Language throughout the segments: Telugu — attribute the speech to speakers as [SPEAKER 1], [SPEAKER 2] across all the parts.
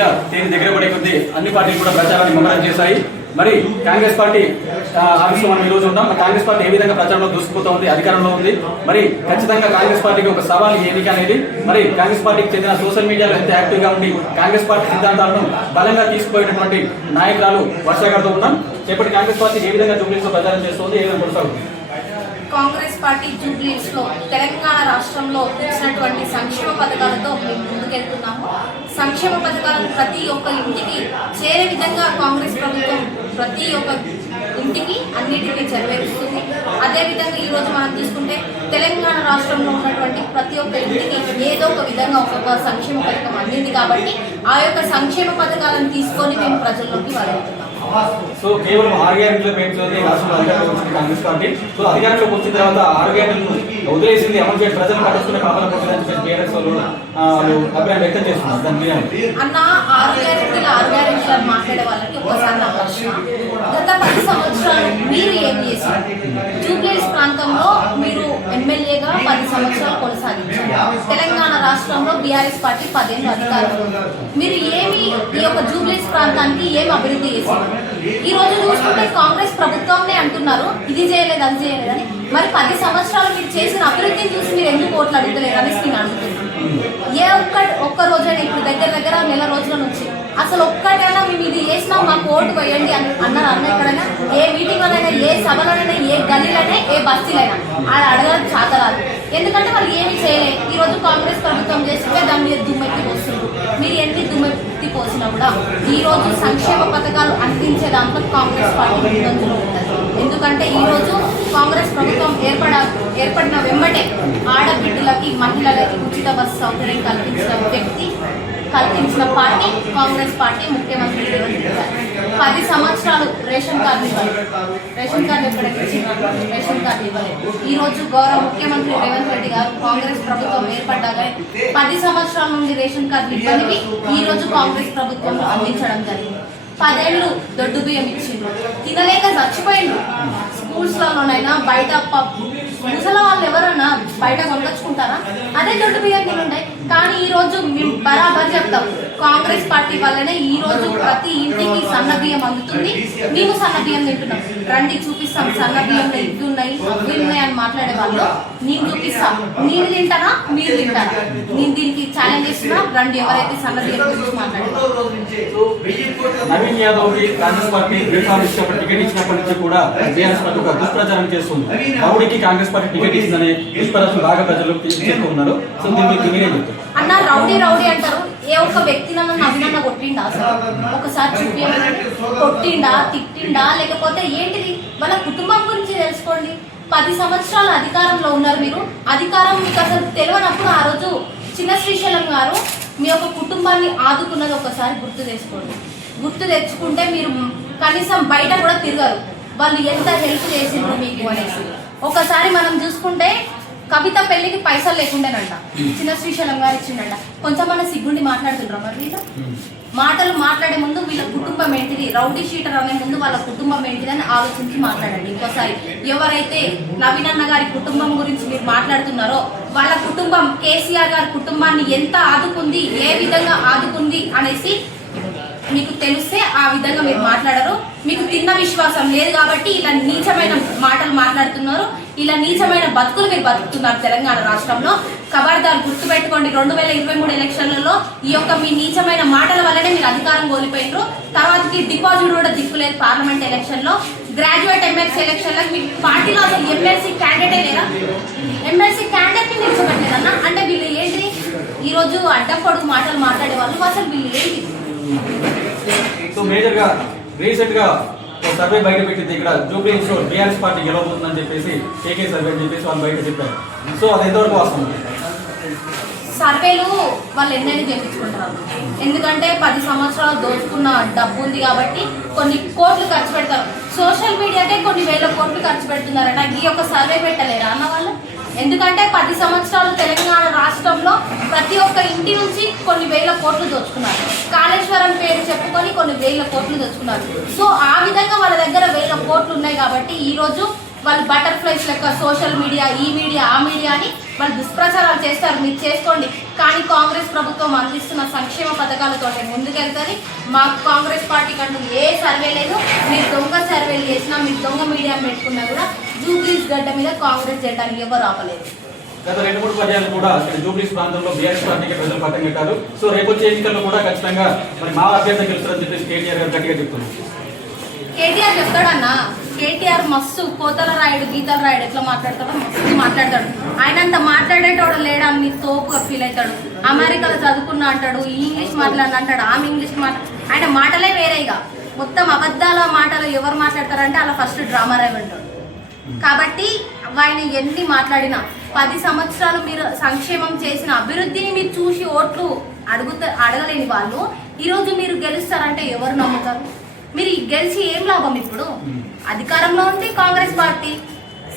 [SPEAKER 1] ఎన్నికల తేదీ దగ్గర పడే కొద్దీ అన్ని పార్టీలు కూడా ప్రచారాన్ని ముమ్మరం చేశాయి. మరి కాంగ్రెస్ పార్టీ ఆ, ఆఫీస్లో మనం ఈరోజు రోజు కాంగ్రెస్ పార్టీ ఏ విధంగా ప్రచారంలో దూసుకుపోతా ఉంది అధికారంలో ఉంది? మరి ఖచ్చితంగా కాంగ్రెస్ పార్టీకి ఒక సవాల్ ఈ అనేది మరి కాంగ్రెస్ పార్టీకి చెందిన సోషల్ మీడియాలో ఎంత యాక్టివ్గా ఉండి కాంగ్రెస్ పార్టీ సిద్ధాంతాలను బలంగా తీసుకుపోయేటటువంటి నాయకురాలు వర్షాగారితో ఉన్నాం. రేపటి కాంగ్రెస్ పార్టీ ఏ విధంగా జూబ్లీస్ ప్రచారం చేస్తుంది ఏ విధంగా కొనసాగుతుంది?
[SPEAKER 2] కాంగ్రెస్ పార్టీ జూబ్లీస్లో తెలంగాణ రాష్ట్రంలో ఇచ్చినటువంటి సంక్షేమ పథకాలతో మేము ముందుకెళ్తున్నాము. సంక్షేమ పథకాలను ప్రతి ఒక్క ఇంటికి చేరే విధంగా కాంగ్రెస్ ప్రభుత్వం ప్రతి ఒక్క ఇంటికి అన్నిటికీ నెరవేరుస్తుంది అదేవిధంగా ఈరోజు మనం తీసుకుంటే తెలంగాణ రాష్ట్రంలో ఉన్నటువంటి ప్రతి ఒక్క ఇంటికి ఏదో ఒక విధంగా ఒక్కొక్క సంక్షేమ పథకం అందింది కాబట్టి ఆ యొక్క సంక్షేమ పథకాలను తీసుకొని మేము ప్రజల్లోకి వెళ్తున్నాం
[SPEAKER 1] సో కేవలం ఆరు గ్యారెంటీల పేరుతో రాష్ట్రంలో అధికారంలోకి వచ్చింది కాంగ్రెస్ పార్టీ. సో అధికారంలోకి వచ్చిన తర్వాత ఆరు గ్యారెంటీలను వదిలేసింది అమలు చేసి ప్రజలు పట్టించుకునే కాపాల పోతుందని చెప్పి టీఆర్ఎస్ వాళ్ళు అభిప్రాయం వ్యక్తం చేస్తున్నారు. దాని మీద
[SPEAKER 2] అన్న ఆరు గ్యారెంటీలు ఆరు గ్యారెంటీలు మాట్లాడే వాళ్ళకి ఒకసారి నా ప్రశ్న. గత పది సంవత్సరాలు మీరు ఏం చేశారు? జూబ్లీస్ ప్రాంతంలో మీరు ఎమ్మెల్యేగా పది సంవత్సరాలు కొనసాగించారు. తెలంగాణ రాష్ట్రంలో బీఆర్ఎస్ పార్టీ పదేళ్ళు అధికారంలో మీరు ఏమి ఈ యొక్క జూబ్లీస్ ప్రాంతానికి ఏమి అభివృద్ధి చేశారు? ఈ రోజు చూసుకుంటే కాంగ్రెస్ ప్రభుత్వంనే అంటున్నారు. ఇది చేయలేదు అది చేయలేదని మరి పది సంవత్సరాలు మీరు చేసిన అభివృద్ధిని చూసి మీరు ఎందుకు ఓట్లు అడుగుతలేదు అనేసి నేను అడుగుతున్నాను. ఏ ఒక్క ఒక్క రోజైనా ఇప్పుడు దగ్గర దగ్గర నెల రోజుల నుంచి అసలు ఒక్కటైనా మేము ఇది చేసినా మాకు ఓటు వేయండి అని అన్నారు అన్న ఎక్కడైనా? ఏ మీటింగ్ అయినా ఏ సభలోనైనా ఏ గదిలోనే ఏ బస్తీలైనా అది అడగడం చాతరాదు ఎందుకంటే వాళ్ళు ఏమి చేయలేదు ఈ రోజు కాంగ్రెస్ ప్రభుత్వం చేస్తే దాని మీద దుమ్మెత్తి వస్తుంది మీరు ఎన్ని దుమ్మెత్తి కూడా ఈ రోజు సంక్షేమ పథకాలు అందించే దాంట్లో కాంగ్రెస్ పార్టీ ముందంజలో ఉంటుంది. ఎందుకంటే ఈ రోజు కాంగ్రెస్ ప్రభుత్వం ఏర్పడ ఏర్పడిన వెంబడే ఆడబిడ్డలకి మహిళలకి ఉచిత బస్సు సౌకర్యం కల్పించిన వ్యక్తి కల్పించిన పార్టీ కాంగ్రెస్ పార్టీ ముఖ్యమంత్రి పది సంవత్సరాలు రేషన్ కార్డు ఇవ్వలేదు. రేషన్ కార్డు ఎక్కడికి రేషన్ కార్డు ఇవ్వలేదు. ఈ రోజు గౌరవ ముఖ్యమంత్రి రేవంత్ రెడ్డి గారు కాంగ్రెస్ ప్రభుత్వం ఏర్పడ్డాక పది సంవత్సరాల నుండి రేషన్ కార్డు ఇవ్వనివి ఈ రోజు కాంగ్రెస్ ప్రభుత్వం అందించడం జరిగింది. పదేళ్ళు దొడ్డు బియ్యం ఇచ్చిండ్రు. తినలేక చచ్చిపోయిండ్రు. స్కూల్స్లోనైనా బయట ముసలి వాళ్ళు ఎవరన్నా బయట కొనుకొచ్చుకుంటారా? అదే దొడ్డు బియ్యం తినుండే. కానీ ఈ రోజు మేము బరాబర్ చెప్తాం. కాంగ్రెస్ పార్టీ వల్లనే ఈ రోజు ప్రతి ఇంటికి సన్న బియ్యం అందుతుంది. మేము సన్న బియ్యం తింటున్నాం. రండి చూపిస్తాం. సన్న బియ్యంలో ఇవి ఉన్నాయి అవి ఉన్నాయి అని మాట్లాడే వాళ్ళు. నేను చూపిస్తాం. నేను తింటానా మీరు తింటారా? నేను దీనికి ఛాలెంజ్ చేస్తున్నా. రండి ఎవరైతే సన్న బియ్యం గురించి మాట్లాడారు.
[SPEAKER 1] నవీన్ యాదవ్కి కాంగ్రెస్ పార్టీ బీఫామ్ ఇచ్చినప్పుడు టికెట్ ఇచ్చినప్పటి నుంచి కూడా బీఆర్ఎస్ పార్టీ ఒక దుష్ప్రచారం చేస్తుంది. రౌడీకి కాంగ్రెస్ పార్టీ టికెట్ ఇచ్చిందని దుష్ప్రచారం బాగా సో మీరేం చెప్తారు.
[SPEAKER 2] అన్న రౌడీ రౌడీ అంటారు. ఏ ఒక్క వ్యక్తి నన్ను నవ్వినన్న కొట్టిండా అసలు? ఒకసారి చూపి కొట్టిండా తిట్టిండా? లేకపోతే ఏంటిది? వాళ్ళ కుటుంబం గురించి తెలుసుకోండి. పది సంవత్సరాలు అధికారంలో ఉన్నారు మీరు. అధికారం మీకు అసలు తెలియనప్పుడు ఆ రోజు చిన్న శ్రీశైలం గారు మీ యొక్క కుటుంబాన్ని ఆదుకున్నది ఒకసారి గుర్తు తెచ్చుకోండి గుర్తు తెచ్చుకుంటే మీరు కనీసం బయట కూడా తిరగరు. వాళ్ళు ఎంత హెల్ప్ చేసిండ్రు మీకు అనేసి. ఒకసారి మనం చూసుకుంటే కవిత పెళ్ళికి పైసలు లేకుండేనంట. చిన్న శ్రీశైలం గారు ఇచ్చిండంట. కొంచెం మన సిగ్గుండి మాట్లాడుతుండ్రా మరి వీళ్ళు? మాటలు మాట్లాడే ముందు వీళ్ళ కుటుంబం ఏంటిది? రౌడీ షీటర్ అనే ముందు వాళ్ళ కుటుంబం ఏంటిది అని ఆలోచించి మాట్లాడండి. ఇంకోసారి ఎవరైతే నవీన్ అన్న గారి కుటుంబం గురించి మీరు మాట్లాడుతున్నారో వాళ్ళ కుటుంబం కేసీఆర్ గారి కుటుంబాన్ని ఎంత ఆదుకుంది ఏ విధంగా ఆదుకుంది అనేసి మీకు తెలిస్తే ఆ విధంగా మీరు మాట్లాడరు. మీకు తిన్న విశ్వాసం లేదు కాబట్టి ఇలా నీచమైన మాటలు మాట్లాడుతున్నారు. ఇలా నీచమైన బతుకులు మీరు బతుకుతున్నారు తెలంగాణ రాష్ట్రంలో. ఖబర్దార్ గుర్తుపెట్టుకోండి రెండు వేల ఇరవై మూడు ఎలక్షన్లలో ఈ యొక్క మీ నీచమైన మాటల వల్లనే మీరు అధికారం కోల్పోయినారు. తర్వాతకి డిపాజిట్ కూడా దిక్కులేదు పార్లమెంట్ ఎలక్షన్లో గ్రాడ్యుయేట్ ఎమ్మెల్సీ ఎలక్షన్లో మీ పార్టీలో అసలు ఎమ్మెల్సీ క్యాండిడేటే లేదా? ఎమ్మెల్సీ క్యాండిడేట్ని అంటే వీళ్ళు ఏంటి ఈ రోజు అడ్డపొడుగు మాటలు మాట్లాడే వాళ్ళు అసలు వీళ్ళు ఏంటి
[SPEAKER 1] సో మేజర్గా రీసెంట్గా ఒక సర్వే బయట పెట్టింది. ఇక్కడ జూబ్లీ లో బీఆర్ఎస్ పార్టీ గెలవబోతుందని చెప్పేసి కేకే సర్వే అని చెప్పేసి వాళ్ళు బయట చెప్పారు. సో అది ఎంతవరకు వస్తుంది
[SPEAKER 2] సర్వేలు వాళ్ళు ఎన్నైనా చేయించుకుంటారు ఎందుకంటే పది సంవత్సరాలు దోచుకున్న డబ్బు ఉంది కాబట్టి కొన్ని కోట్లు ఖర్చు పెడతారు. సోషల్ మీడియాకే కొన్ని వేల కోట్లు ఖర్చు పెడుతున్నారట. ఈ యొక్క సర్వే పెట్టలేరా అన్న వాళ్ళు? ఎందుకంటే పది సంవత్సరాలు తెలంగాణ రాష్ట్రంలో ప్రతి ఒక్క ఇంటి నుంచి కొన్ని వేల కోట్లు దోచుకున్నారు. కాళేశ్వరం పేరు చెప్పుకొని కొన్ని వేల కోట్లు తెచ్చుకున్నారు. సో ఆ విధంగా వాళ్ళ దగ్గర వేల కోట్లు ఉన్నాయి కాబట్టి ఈరోజు వాళ్ళు బటర్ఫ్లైస్ లెక్క సోషల్ మీడియా ఈ మీడియా ఆ మీడియా అని వాళ్ళు దుష్ప్రచారాలు చేస్తారు. మీరు చేసుకోండి. కానీ కాంగ్రెస్ ప్రభుత్వం అందిస్తున్న సంక్షేమ పథకాలతో ముందుకెళ్తుంది. మాకు కాంగ్రెస్ పార్టీ కంటూ ఏ సర్వే లేదు. మీరు దొంగ సర్వేలు చేసినా మీరు దొంగ మీడియా పెట్టుకున్నా కూడా జూబ్లీస్ గడ్డ మీద కాంగ్రెస్ జెండాని ఎవరు ఆపలేదు.
[SPEAKER 1] గత రెండు మూడు పర్యాలు కూడా ఇక్కడ జూబ్లీస్ ప్రాంతంలో బీఆర్ఎస్ పార్టీకి ప్రజలు పట్టం కట్టారు. సో రేపు వచ్చే ఎన్నికల్లో కూడా ఖచ్చితంగా మరి మా అభ్యర్థి గెలుస్తారని చెప్పేసి కేటీఆర్ గారు గట్టిగా చెప్తున్నారు.
[SPEAKER 2] కేటీఆర్ చెప్తాడన్నా. కేటీఆర్ మస్తు కోతల రాయుడు గీతల రాయుడు ఎట్లా మాట్లాడతాడో మస్తు మాట్లాడతాడు. ఆయన అంత మాట్లాడేటోడు లేడా మీరు తోపుగా ఫీల్ అవుతాడు. అమెరికాలో చదువుకున్నా అంటాడు ఇంగ్లీష్ మాట్లాడిన అంటాడు ఆమె ఇంగ్లీష్ మాట్లా ఆయన మాటలే వేరేగా మొత్తం అబద్ధాల మాటలు ఎవరు మాట్లాడతారంటే అలా ఫస్ట్ డ్రామా రాయి అంటాడు. కాబట్టి ఆయన ఎన్ని మాట్లాడినా పది సంవత్సరాలు మీరు సంక్షేమం చేసిన అభివృద్ధిని మీరు చూసి ఓట్లు అడుగుతా అడగలేని వాళ్ళు ఈరోజు మీరు గెలుస్తారంటే ఎవరు నమ్ముతారు? మీరు గెలిచి ఏం లాభం ఇప్పుడు? అధికారంలో ఉంది కాంగ్రెస్ పార్టీ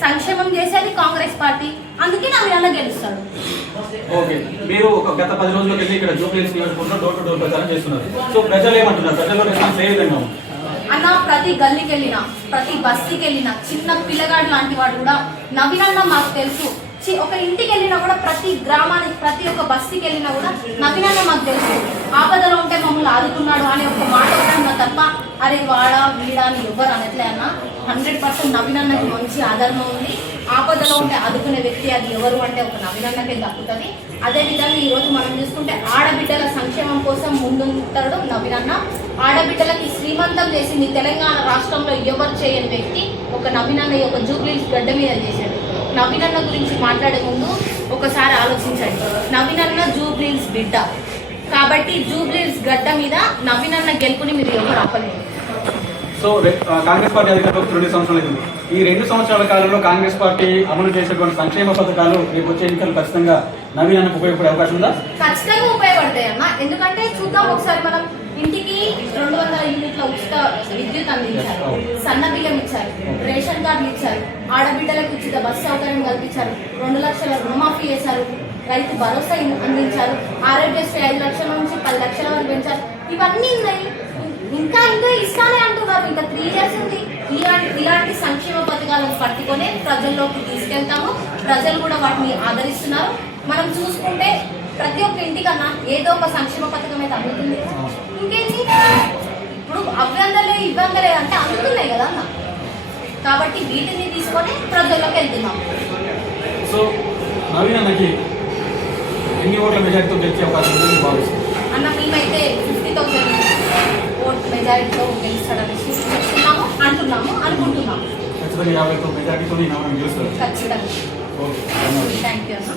[SPEAKER 2] సంక్షేమం చేసేది కాంగ్రెస్ పార్టీ అందుకే నా వీళ్ళ గెలుస్తాడు.
[SPEAKER 1] ఓకే. మీరు ఒక గత పది రోజుల వెళ్ళి ఇక్కడ జూబ్లీస్ నియోజకవర్గంలో డోర్ టు డోర్ ప్రచారం చేస్తున్నారు. సో ప్రజలు ఏమంటున్నారు? రెస్పాన్స్ ఏ విధంగా ఉంది
[SPEAKER 2] అన్న ప్రతి గల్లీకి వెళ్ళినా ప్రతి బస్తీకి వెళ్ళినా చిన్న పిల్లగాడు లాంటి వాడు కూడా నవీనన్న మాకు తెలుసు ఒక ఇంటికి వెళ్ళినా కూడా ప్రతి గ్రామానికి ప్రతి ఒక్క బస్తీకి వెళ్ళినా కూడా నవీనన్న మాకు తెలుసు. ఆపదలో ఉంటే మమ్మల్ని ఆదుకున్నాడు అనే ఒక మాట ఉన్నా తప్ప అరే వాడా వీడా అని ఎవ్వరు అనట్లే అన్న. హండ్రెడ్ పర్సెంట్ నవీనన్నకి మంచి ఆదరణ ఉంది. ఆపదలో ఉంటే ఆదుకునే వ్యక్తి అది ఎవరు అంటే ఒక నవీనన్నకే దక్కుతుంది. అదేవిధంగా ఈ రోజు మనం చూసుకుంటే ఆడబిడ్డల సంక్షేమం కోసం ముందుంటాడు నవీనన్న ఆడబిడ్డలకి శ్రీమంతం చేసింది తెలంగాణ రాష్ట్రంలో ఎవరు చేయని వ్యక్తి ఒక నవీనన్న యొక్క జూబ్లీస్ గడ్డ మీద చేశాడు. నవీనన్న గురించి మాట్లాడే ముందు ఒకసారి ఆలోచించండి. నవీనన్న జూబ్లీస్ బిడ్డ. కాబట్టి జూబ్లీస్ గడ్డ మీద నవీనన్న గెలుపుని మీరు ఎవరు ఆపలేరు?
[SPEAKER 1] సో కాంగ్రెస్ పార్టీ అధికారంలోకి రెండు సంవత్సరాలు అయింది. ఈ రెండు సంవత్సరాల కాలంలో కాంగ్రెస్ పార్టీ అమలు చేసేటువంటి సంక్షేమ పథకాలు రేపు వచ్చే ఎన్నికలు ఖచ్చితంగా నవీనానికి ఉపయోగపడే అవకాశం ఉందా?
[SPEAKER 2] ఖచ్చితంగా ఉపయోగపడతాయి అన్న ఎందుకంటే చూద్దాం ఒకసారి మనం రెండు వందల యూనిట్ల ఉచిత విద్యుత్ అందించారు. సన్న బియ్యం ఇచ్చారు. రేషన్ కార్డులు ఇచ్చారు. ఆడబిడ్డలకు ఉచిత బస్సు సౌకర్యం కల్పించారు. రెండు లక్షల రుణమాఫీ చేశారు. రైతు భరోసా అందించారు. ఆరోగ్యశ్రీ ఐదు లక్షల నుంచి పది లక్షల వరకు పెంచారు. ఇవన్నీ ఉన్నాయి. ఇంకా ఇంకా ఇస్తానే అంటున్నారు. ఇంకా త్రీ ఇయర్స్ ఉంది. ఇలాంటి ఇలాంటి సంక్షేమ పథకాలను పట్టుకొని ప్రజల్లోకి తీసుకెళ్తాము. ప్రజలు కూడా వాటిని ఆదరిస్తున్నారు. మనం చూసుకుంటే ప్రతి ఒక్క ఇంటికన్నా ఏదో ఒక సంక్షేమ పథకం అయితే అందుతుంది. ఇంకేంటి? ఇప్పుడు అవ్వందలే ఇవ్వందలే అంటే అందుతున్నాయి కదా అన్న. కాబట్టి వీటిని తీసుకొని ప్రజల్లోకి వెళ్తున్నాం.
[SPEAKER 1] సో నవీనానికి ఎన్ని ఓట్ల మెజార్టీతో గెలిచే అవకాశం ఉందని భావిస్తుంది
[SPEAKER 2] అన్న మేమైతే ఫిఫ్టీ థౌసండ్ ఓట్ మెజారిటీతో గెలుస్తాడనేసి చెప్తున్నాము అంటున్నాము అనుకుంటున్నాము.
[SPEAKER 1] ఖచ్చితంగా యాభై మెజార్టీతో నవీన గెలుస్తారు
[SPEAKER 2] ఖచ్చితంగా.
[SPEAKER 1] ఓకే
[SPEAKER 2] థ్యాంక్ యూ అన్న.